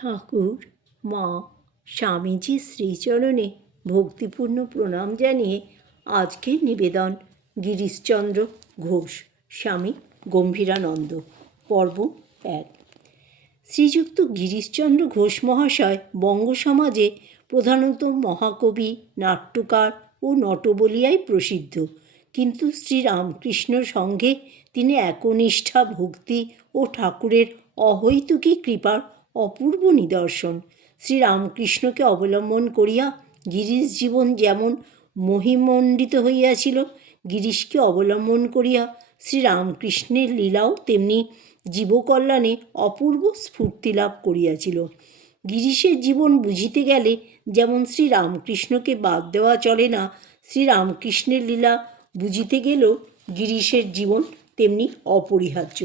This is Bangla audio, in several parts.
ঠাকুর মা স্বামীজির শ্রীচরণে ভক্তিপূর্ণ প্রণাম জানিয়ে আজকের নিবেদন গিরিশচন্দ্র ঘোষ স্বামী গম্ভীরানন্দ পর্ব 1। শ্রীযুক্ত গিরিশচন্দ্র ঘোষ মহাশয় বঙ্গ সমাজে প্রধানত মহাকবি, নাট্যকার ও নটবলিয়ায় প্রসিদ্ধ, কিন্তু শ্রীরামকৃষ্ণ সঙ্গে তিনি একনিষ্ঠা ভক্তি ও ঠাকুরের অহৈতুকী কৃপার অপূর্ব নিদর্শন। শ্রীরামকৃষ্ণকে অবলম্বন করিয়া গিরিশ জীবন যেমন মহিমণ্ডিত হইয়াছিল, গিরিশকে অবলম্বন করিয়া শ্রীরামকৃষ্ণের লীলাও তেমনি জীবকল্যাণে অপূর্ব স্ফূর্তি লাভ করিয়াছিল। গিরিশের জীবন বুঝিতে গেলে যেমন শ্রীরামকৃষ্ণকে বাদ দেওয়া চলে না, শ্রীরামকৃষ্ণের লীলা বুঝিতে গেলেও গিরিশের জীবন তেমনি অপরিহার্য।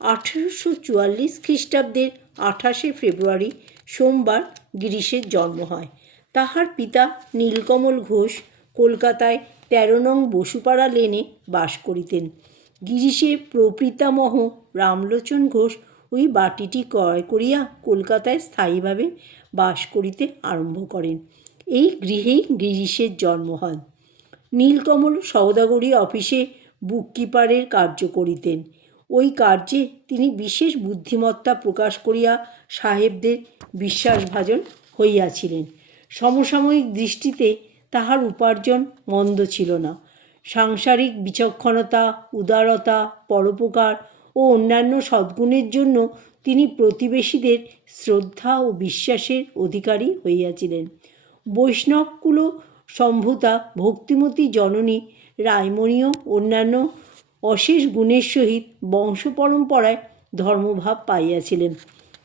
1844 খ্রিস্টাব্দের 28 ফেব্রুয়ারি সোমবার গিরিশের জন্ম হয়। তাহার পিতা নীলকমল ঘোষ কলকাতায় 13 নং বসুপাড়া লেনে বাস করিতেন। গিরিশের প্রপিতামহ রামলোচন ঘোষ ওই বাটিটি ক্রয় করিয়া কলকাতায় স্থায়ীভাবে বাস করিতে আরম্ভ করেন। এই গৃহেই গিরিশের জন্ম হয়। নীলকমল সওদাগরী অফিসে বুককিপারের কার্য করিতেন। ওই কার্যে তিনি বিশেষ বুদ্ধিমত্তা প্রকাশ করিয়া সাহেবদের বিশ্বাসভাজন হইয়াছিলেন। সমসাময়িক দৃষ্টিতে তাহার উপার্জন মন্দ ছিল না। সাংসারিক বিচক্ষণতা, উদারতা, পরোপকার ও অন্যান্য সদ্গুণের জন্য তিনি প্রতিবেশীদের শ্রদ্ধা ও বিশ্বাসের অধিকারী হইয়াছিলেন। বৈষ্ণবকুল সম্ভূতা ভক্তিমতী জননী রায়মণীও অন্যান্য অশেষ গুণের সহিত বংশ পরম্পরায় ধর্মভাব পাইয়াছিলেন।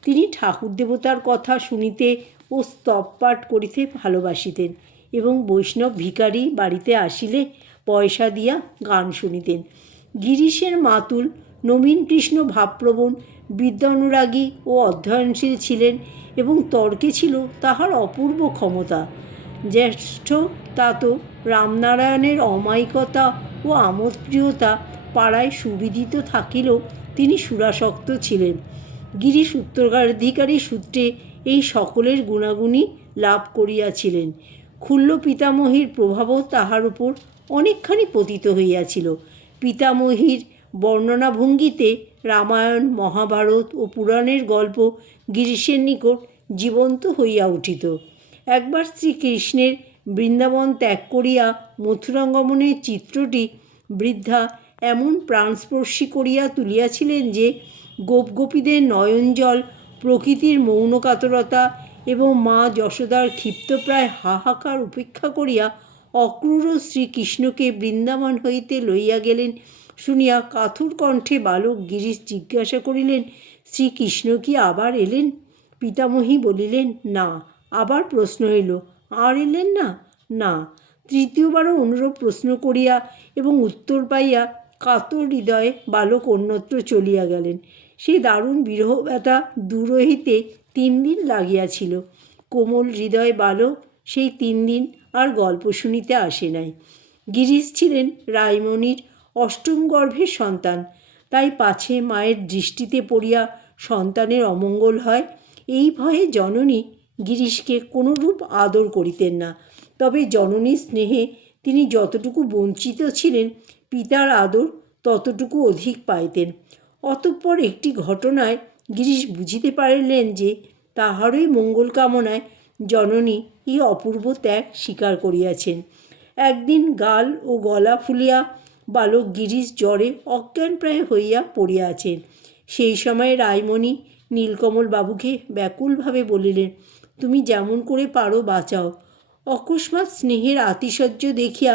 তিনি ঠাকুর দেবতার কথা শুনিতে ও স্তব পাঠ করিতে ভালোবাসিতেন এবং বৈষ্ণব ভিখারি বাড়িতে আসিলে পয়সা দিয়া গান শুনিতেন। গিরিশের মাতুল নবীনকৃষ্ণ ভাবপ্রবণ, বিদ্যানুরাগী ও অধ্যয়নশীল ছিলেন এবং তর্কে ছিল তাহার অপূর্ব ক্ষমতা। জ্যেষ্ঠ তাতো রামনারায়ণের অমায়িকতা ও আমোদপ্রিয়তা পাড়ায় সুবিদিত থাকিলেও তিনি সুরাসক্ত ছিলেন। গিরিশ উত্তরাধিকারী সূত্রে এই সকলের গুণাগুণই লাভ করিয়াছিলেন। ক্ষুল্ল পিতামহীর প্রভাবও তাহার উপর অনেকখানি পতিত হইয়াছিল। পিতামহীর বর্ণনাভঙ্গিতে রামায়ণ, মহাভারত ও পুরাণের গল্প গিরিশের নিকট জীবন্ত হইয়া উঠিত। একবার শ্রীকৃষ্ণের বৃন্দাবন ত্যাগ করিয়া মথুরাগমনের চিত্রটি বৃদ্ধা এমন প্রাণস্পর্শী করিয়া তুলিয়াছিলেন যে গোপগোপীদের নয়নজল, প্রকৃতির মৌন কাতরতা এবং মা যশোদার ক্ষিপ্তপ্রায় হাহাকার উপেক্ষা করিয়া অক্রূর শ্রীকৃষ্ণকে বৃন্দাবন হইতে লইয়া গেলেন শুনিয়া কাতর কণ্ঠে বালক গিরিশ জিজ্ঞাসা করিলেন, শ্রীকৃষ্ণ কি আবার এলেন? পিতামহী বলিলেন, না। আবার প্রশ্ন হইল, আর এলেন না? না। তৃতীয়বারও অনুরূপ প্রশ্ন করিয়া এবং উত্তর পাইয়া কাতর হৃদয়ে বালক অন্যত্র চলিয়া গেলেন। সেই দারুণ বিরহ ব্যথা দূর হইতে 3 দিন লাগিয়াছিল। কোমল হৃদয় বালক সেই 3 দিন আর গল্প শুনিতে আসে নাই। গিরিশ ছিলেন রায়মণির অষ্টম গর্ভের সন্তান, তাই পাছে মায়ের দৃষ্টিতে পড়িয়া সন্তানের অমঙ্গল হয় এই ভয়ে জননী গিরিশকে কোনরূপ আদর করিতেন না। তবে জননীর স্নেহে তিনি যতটুকু বঞ্চিত ছিলেন, পিতার আদর ততটুকু অধিক পাইতেন। অতঃপর একটি ঘটনায় গিরিশ বুঝিতে পারিলেন যে তাহারই মঙ্গল কামনায় জননী এই অপূর্ব ত্যাগ স্বীকার করিয়াছেন। একদিন গাল ও গলা ফুলিয়া বালক গিরিশ জ্বরে অজ্ঞানপ্রায় হইয়া পড়িয়াছেন। সেই সময় রায়মণি নীলকমল বাবুকে ব্যাকুলভাবে বলিলেন, তুমি যেমন করে পারো বাঁচাও। অকস্মাৎ স্নেহের আতিশয্য দেখিয়া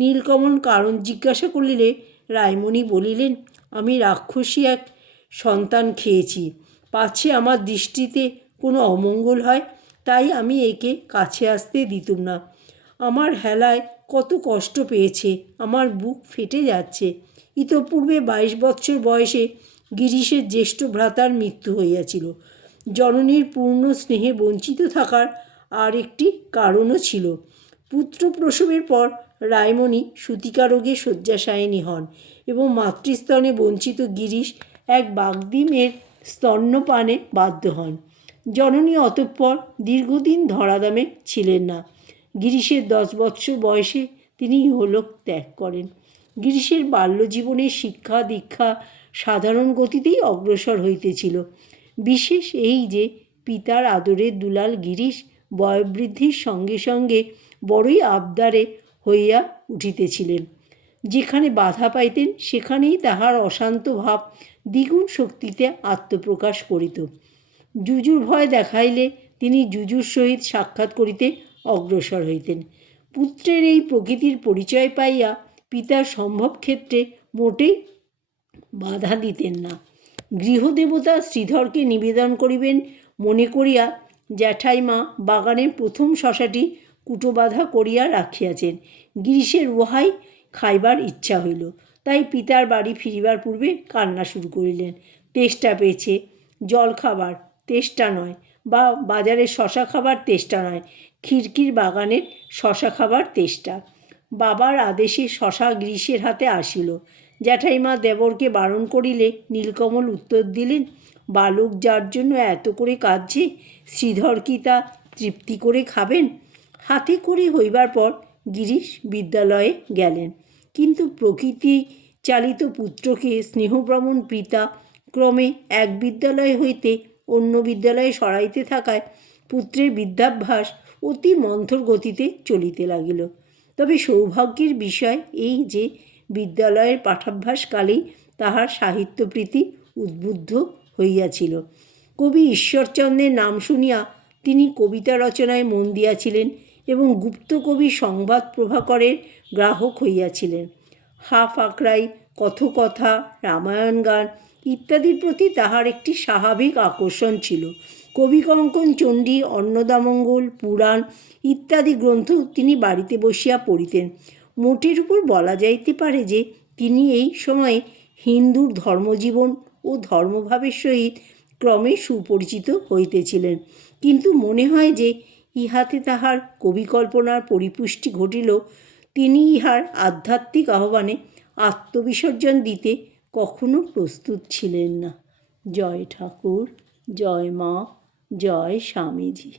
নীলকমল কারণ জিজ্ঞাসা করিলে রায়মণি বলিলেন, আমি রাক্ষসী এক সন্তান খেয়েছি, পাছে আমার দৃষ্টিতে কোনো অমঙ্গল হয়, তাই আমি একে কাছে আসতে দিতুম না। আমার হেলায় কত কষ্ট পেয়েছে, আমার বুক ফেটে যাচ্ছে। ইতঃপূর্বে 22 বৎসর বয়সে গিরিশের জ্যেষ্ঠ ভ্রাতার মৃত্যু হইয়াছিল। জননীর পূর্ণ স্নেহে বঞ্চিত থাকার আর একটি কারণও ছিল। পুত্র প্রসবের পর রায়মণি সূতিকা রোগে শয্যাশায়িনী হন এবং মাতৃস্তনে বঞ্চিত গিরিশ এক বাগদি মেয়ের স্তন্যপানে বাধ্য হন। জননী অতঃপর দীর্ঘদিন ধরাধামে ছিলেন না। গিরিশের 10 বৎসর বয়সে তিনি ইহলোক ত্যাগ করেন। গিরিশের বাল্যজীবনের শিক্ষা দীক্ষা সাধারণ গতিতেই অগ্রসর হইতেছিল। বিশেষ এই যে পিতার আদরের দুলাল গিরিশ বয়োবৃদ্ধির সঙ্গে সঙ্গে বড়ই আবদারে হইয়া উঠিতেছিলেন। যেখানে বাধা পাইতেন সেখানেই তাহার অশান্ত ভাব দ্বিগুণ শক্তিতে আত্মপ্রকাশ করিত। যুজুর ভয় দেখাইলে তিনি যুজুর সহিত সাক্ষাৎ করিতে অগ্রসর হইতেন। পুত্রের এই প্রকৃতির পরিচয় পাইয়া পিতার সম্ভব ক্ষেত্রে মোটেই বাধা দিতেন না। গৃহদেবতা শ্রীধরকে নিবেদন করিবেন মনে করিয়া জ্যাঠাইমা বাগানের প্রথম শশাটি কুটোবাধা করিয়া রাখিয়াছেন। গিরিশের উহাই খাইবার ইচ্ছা হইল। তাই পিতার বাড়ি ফিরিবার পূর্বে কান্না শুরু করিলেন। তেষ্টা পেয়েছে, জল খাবার তেষ্টা নয়, বা বাজারের শশা খাবার তেষ্টা নয়, খিড়কির বাগানের শশা খাবার তেষ্টা। বাবার আদেশে শশা গিরিশের হাতে আসিল। জ্যাঠাইমা দেবরকে বারণ করিলে নীলকমল উত্তর দিলেন, বালক যার জন্য এত করে কাঁদছে শ্রীধর কি তা তৃপ্তি করে খাবেন? হাতে করে হইবার পর গিরিশ বিদ্যালয়ে গেলেন। কিন্তু প্রকৃতি চালিত পুত্রকে স্নেহপ্রবণ পিতা ক্রমে এক বিদ্যালয় হইতে অন্য বিদ্যালয়ে সরাইতে থাকায় পুত্রের বিদ্যাভ্যাস অতি মন্থর গতিতে চলিতে লাগিল। তবে সৌভাগ্যের বিষয় এই যে বিদ্যালয়ের পাঠাভ্যাসকালেই তাহার সাহিত্যপ্রীতি উদ্বুদ্ধ হইয়াছিল। কবি ঈশ্বরচন্দ্রের নাম শুনিয়া তিনি কবিতা রচনায় মন দিয়াছিলেন এবং গুপ্ত কবি সংবাদ প্রভাকরের গ্রাহক হইয়াছিলেন। হাফ আঁকড়াই, কথকথা, রামায়ণ গান ইত্যাদির প্রতি তাহার একটি স্বাভাবিক আকর্ষণ ছিল। কবিকঙ্কন, চণ্ডী, অন্নদামঙ্গল, পুরাণ ইত্যাদি গ্রন্থ তিনি বাড়িতে বসিয়া পড়িতেন। মোটের উপর বলা যাইতে পারে যে তিনি এই সময়ে হিন্দুর ধর্মজীবন ও ধর্মভাবের সহিত ক্রমে সুপরিচিত হইতেছিলেন। কিন্তু মনে হয় যে ইহাতে তাহার কবিকল্পনার পরিপুষ্টি ঘটিল। তিনি ইহার আধ্যাত্মিক আহ্বানে আত্মবিসর্জন দিতে কখনো প্রস্তুত ছিলেন না। জয় ঠাকুর, জয় মা, জয় স্বামীজি।